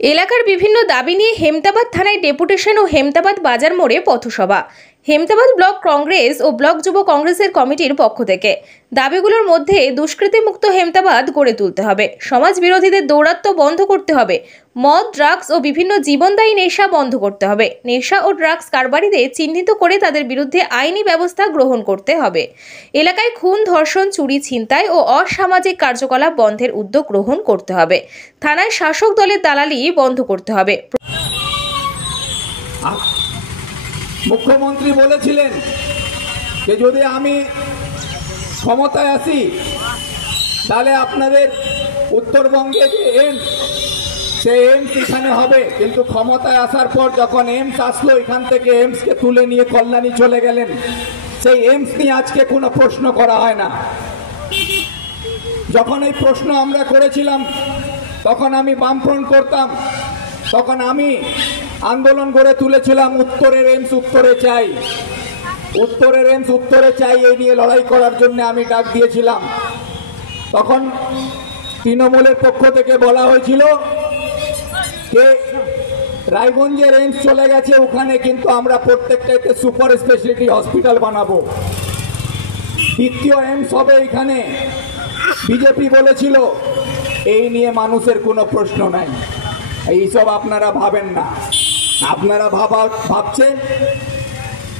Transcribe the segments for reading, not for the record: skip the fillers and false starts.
এলাকার বিভিন্ন দাবি নিয়ে হেমতাবাদ থানায় ডেপুটেশন ও হেমতাবাদ বাজার মোড়ে পথসভা। হেমতাবাদ ব্লক কংগ্রেস ও ব্লক যুব কংগ্রেসের কমিটির পক্ষ থেকে দাবিগুলোর মধ্যে দুষ্কৃতিমুক্ত হেমতাবাদ গড়ে তুলতে হবে, সমাজ বিরোধীদের দৌরাত্ম্য বন্ধ করতে হবে, মদ, ড্রাগস ও বিভিন্ন জীবনদায়ী নেশা বন্ধ করতে হবে, নেশা ও ড্রাগস কারবারিদের চিহ্নিত করে তাদের বিরুদ্ধে আইনি ব্যবস্থা গ্রহণ করতে হবে, এলাকায় খুন, ধর্ষণ, চুরি, ছিনতাই ও অসামাজিক কার্যকলাপ বন্ধের উদ্যোগ গ্রহণ করতে হবে, থানায় শাসক দলের দালালি বন্ধ করতে হবে। মুখ্যমন্ত্রী বলেছিলেন যে যদি আমি ক্ষমতায় আসি তাহলে আপনাদের উত্তরবঙ্গে যে এইমস, সেই এইমস এখানে হবে। কিন্তু ক্ষমতায় আসার পর যখন এইমস আসলো, এখান থেকে এইমসকে তুলে নিয়ে কল্যাণী চলে গেলেন। সেই এইমস নিয়ে আজকে কোনো প্রশ্ন করা হয় না। যখন এই প্রশ্ন আমরা করেছিলাম তখন আমি বামফ্রন্ট করতাম, তখন আমি আন্দোলন করে তুলেছিলাম উত্তরের এইমস উত্তরে চাই, উত্তরের এইমস উত্তরে চাই, এই নিয়ে লড়াই করার জন্য আমি ডাক দিয়েছিলাম। তখন তৃণমূলের পক্ষ থেকে বলা হয়েছিল যে রায়গঞ্জের এইমস চলে গেছে, ওখানে কিন্তু আমরা প্রত্যেকটাতে সুপার স্পেশালিটি হসপিটাল বানাবো, দ্বিতীয় এইমস হবে এখানে। বিজেপি বলেছিল, এই নিয়ে মানুষের কোনো প্রশ্ন নাই। এইসব আপনারা ভাবেন না। আপনারা ভাবছেন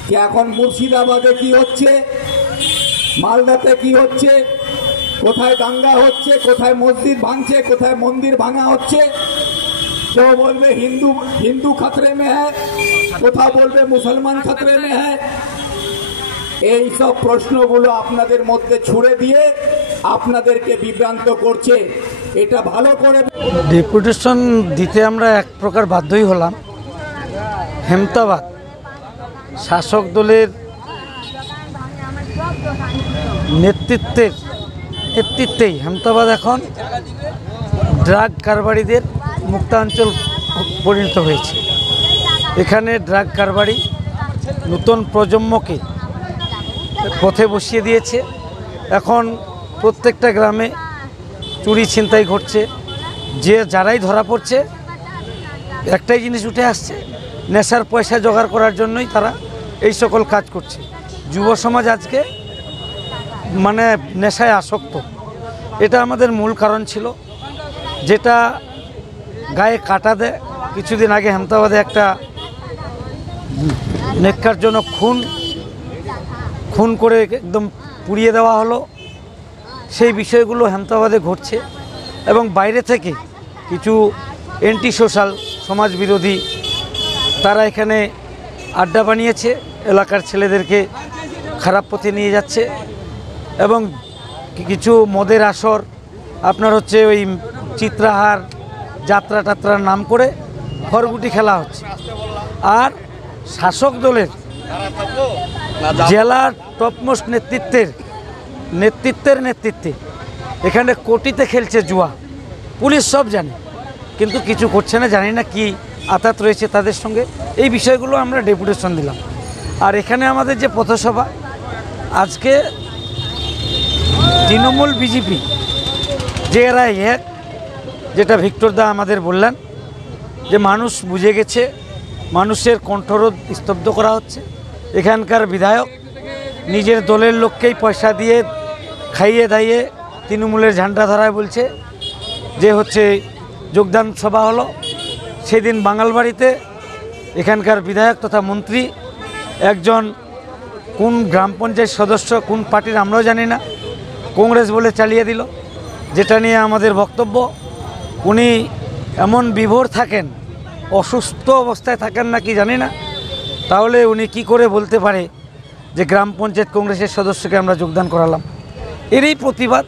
যে এখন মুর্শিদাবাদে কি হচ্ছে, মালদাতে কি হচ্ছে, কোথায় দাঙ্গা হচ্ছে, কোথায় মসজিদ ভাঙছে, কোথায় মন্দির ভাঙা হচ্ছে। কেউ বলবে হিন্দু খতরে মে হ্যায়, কোথাও বলবে মুসলমান খতরে মে হ্যায়। এই সব প্রশ্নগুলো আপনাদের মধ্যে ছুড়ে দিয়ে আপনাদেরকে বিভ্রান্ত করছে। এটা ভালো করে ডেপুটেশন দিতে আমরা এক প্রকার বাধ্যই হলাম। হেমতাবাদ শাসক দলের নেতৃত্বেই হেমতাবাদ এখন ড্রাগ কারবারিদের মুক্তাঞ্চল পরিণত হয়েছে। এখানে ড্রাগ কারবারি নতুন প্রজন্মকে পথে বসিয়ে দিয়েছে। এখন প্রত্যেকটা গ্রামে চুরি ছিনতাই ঘটছে। যারাই ধরা পড়ছে, একটাই জিনিস উঠে আসছে, নেশার পয়সা জোগাড় করার জন্যই তারা এই সকল কাজ করছে। যুব সমাজ আজকে মানে নেশায় আসক্ত। এটা আমাদের মূল কারণ ছিল, যেটা গায়ে কাটা দেয়। কিছুদিন আগে হেমতাবাদে একটা নেককারজনক খুন করে একদম পুড়িয়ে দেওয়া হলো। সেই বিষয়গুলো হেমতাবাদে ঘটছে এবং বাইরে থেকে কিছু অ্যান্টি সোশ্যাল, সমাজ বিরোধী, তারা এখানে আড্ডা বানিয়েছে, এলাকার ছেলেদেরকে খারাপ পথে নিয়ে যাচ্ছে এবং কিছু মদের আসর, আপনার হচ্ছে ওই চিত্রাহার, যাত্রা টাত্রার নাম করে খড়গুটি খেলা হচ্ছে। আর শাসক দলের জেলার টপমোস্ট নেতৃত্বে এখানে কোটিতে খেলছে জুয়া। পুলিশ সব জানে, কিন্তু কিছু করছে না। জানি না কি আতাত রয়েছে তাদের সঙ্গে। এই বিষয়গুলো আমরা ডেপুটেশন দিলাম। আর এখানে আমাদের যে পথসভা আজকে, তৃণমূল বিজেপি যে এরা এক, যেটা ভিক্টর দা আমাদের বললেন যে মানুষ বুঝে গেছে, মানুষের কণ্ঠরোধ স্তব্ধ করা হচ্ছে। এখানকার বিধায়ক নিজের দলের লোককেই পয়সা দিয়ে খাইয়ে দাইয়ে তৃণমূলের ঝান্ডা ধরায় বলছে যে হচ্ছে যোগদান সভা হলো। সেদিন বাঙালবাড়িতে এখানকার বিধায়ক তথা মন্ত্রী একজন কোন গ্রাম পঞ্চায়েত সদস্য, কোন পার্টির আমরাও জানি না, কংগ্রেস বলে চালিয়ে দিল। যেটা নিয়ে আমাদের বক্তব্য, উনি এমন বিভোর থাকেন, অসুস্থ অবস্থায় থাকেন নাকি জানি না, তাহলে উনি কি করে বলতে পারে যে গ্রাম পঞ্চায়েত কংগ্রেসের সদস্যকে আমরা যোগদান করালাম। এরই প্রতিবাদ,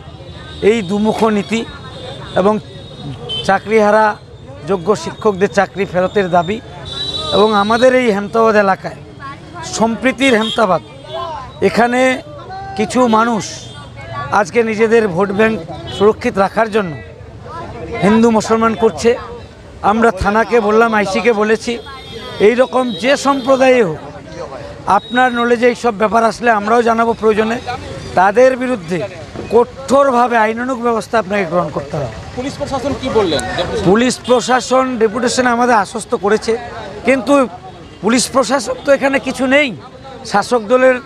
এই দুমুখ নীতি এবং চাকরিহারা যোগ্য শিক্ষকদের চাকরি ফেরতের দাবি এবং আমাদের এই হেমতাবাদ এলাকায় সম্প্রীতির হেমতাবাদ। এখানে কিছু মানুষ আজকে নিজেদের ভোট ব্যাংক সুরক্ষিত রাখার জন্য হিন্দু মুসলমান করছে। আমরা থানাকে বললাম, আইসিকে বলেছি, এই রকম যে সম্প্রদায়ে হোক, আপনার নলেজে এইসব ব্যাপার আসলে আমরাও জানাবো প্রয়োজনে। তাদের বিরুদ্ধে কঠোরভাবে আইনানুগ ব্যবস্থা আপনাকে গ্রহণ করতে হবে। পুলিশ প্রশাসন কি বললেন? পুলিশ প্রশাসন ডেপুটেশনে আমাদের আশ্বস্ত করেছে, কিন্তু পুলিশ প্রশাসন তো এখানে কিছু নেই। শাসক দলের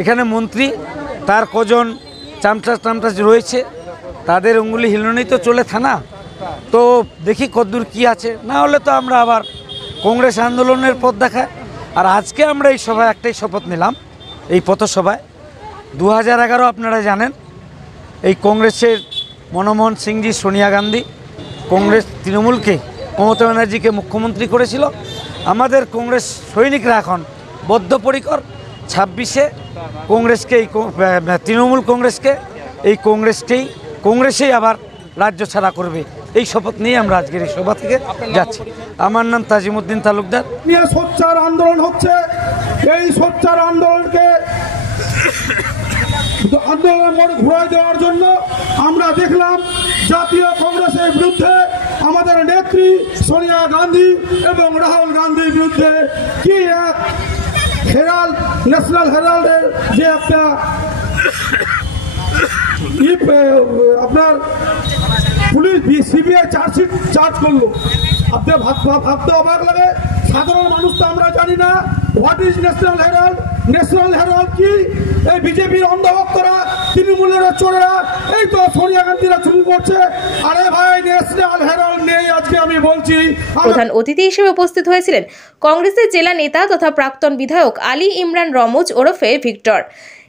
এখানে মন্ত্রী, তার কজন চামচাস রয়েছে, তাদের উঙ্গুলি হিলনেই তো চলে থানা। তো দেখি কদ্দূর কি আছে, না হলে তো আমরা আবার কংগ্রেস আন্দোলনের পথ দেখায়। আর আজকে আমরা এই সভায় একটাই শপথ নিলাম, এই পথসভায় 2011 আপনারা জানেন এই কংগ্রেসের মনমোহন সিংজি, সোনিয়া গান্ধী কংগ্রেস তৃণমূলকে, মমতা ব্যানার্জিকে মুখ্যমন্ত্রী করেছিল। আমাদের কংগ্রেস সৈনিকরা এখন বদ্ধপরিকর 26-এ কংগ্রেসকে, তৃণমূল কংগ্রেসকে, এই কংগ্রেসেই আবার রাজ্য ছাড়া করবে, এই শপথ নিয়ে আমরা আজকের এই সভা থেকে যাচ্ছি। আমার নাম তাজিমউদ্দিন তালুকদার। নিয়ে সোচ্চার আন্দোলন হচ্ছে, এই সোচ্চার আন্দোলনকে আন্দোলনের মোড় ঘুরাই দেওয়ার জন্য আমরা দেখলাম জাতীয় কংগ্রেসের বিরুদ্ধে আমাদের নেত্রী সোনিয়া গান্ধী এবং রাহুল গান্ধীর বিরুদ্ধে কি এক ন্যাশনাল হেরাল্ডের যে একটা আপনার পুলিশ সিবিআই চার্জ করলো। আপনি ভাবতে অবাক লাগে, সাধারণ মানুষ তো আমরা জানি না what is national Herald. National Herald কি? এই বিজেপির অন্ধভক্তরা, তৃণমূলের চোরেরা, এই তো সোনিয়া গান্ধীরা চুরি করছে। আরে ভাই, ন্যাশনাল হেরাল্ড নেই আজকে আমি বলছি। প্রধান অতিথি হিসেবে উপস্থিত হয়েছিলেন কংগ্রেসের জেলা নেতা তথা প্রাক্তন বিধায়ক আলী ইমরান রমজ ওরফে ভিক্টর,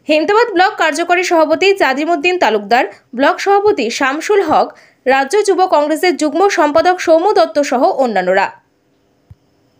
হেমতাবাদ ব্লক কার্যকরী সভাপতি তাজিমউদ্দিন তালুকদার, ব্লক সভাপতি শামসুল হক, রাজ্য যুব কংগ্রেসের যুগ্ম সম্পাদক সৌম্য দত্ত সহ অন্যান্যরা।